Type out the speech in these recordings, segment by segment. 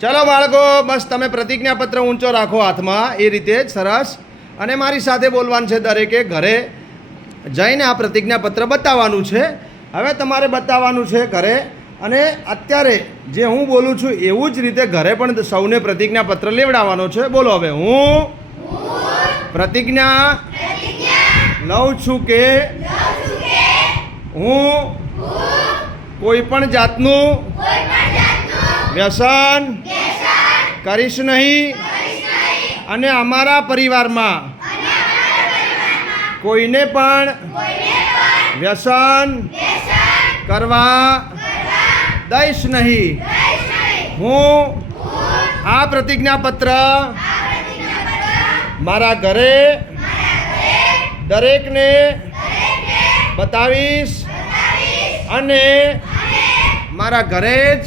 चलो बाळको बस तमे प्रतिज्ञापत्र ऊंचो राखो हाथमां ए रीते ज सरस अने मारी साथे बोलवानुं छे दरेके घरे जईने आ प्रतिज्ञापत्र बताववानुं छे। हवे तमारे बताववानुं छे घरे अने अत्यारे जे हूँ बोलूँ छूं एवुं ज रीते घरे पण सौने प्रतिज्ञापत्र लेवडाववानो छे। बोलो हवे हूँ प्रतिज्ञा लઉં છું કે હું કોઈપણ જાતનું વ્યસન કરીશ નહીં અને અમારા પરિવારમાં કોઈને પણ વ્યસન કરવા દઈશ નહીં। હું આ प्रतिज्ञापत्र મારા ઘરે દરેકને બતાવીશ અને મારા ઘરે જ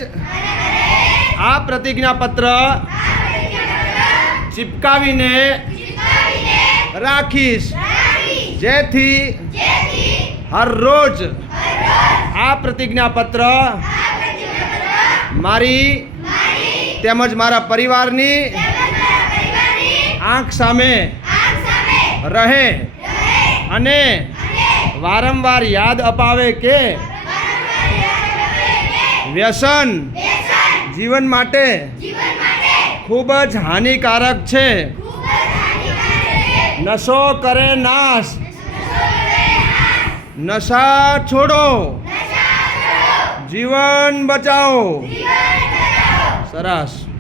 આ प्रतिज्ञापत्र ચિપકાવીને રાખીશ જેથી હર રોજ આ प्रतिज्ञापत्र મારી તેમજ મારા પરિવારની આંખ સામે રહે અને વારંવાર યાદ અપાવે કે વ્યસન જીવન માટે ખૂબ જ હાનિકારક છે। નશો કરે નાશ, નશા છોડો, જીવન બચાવો। સરસ।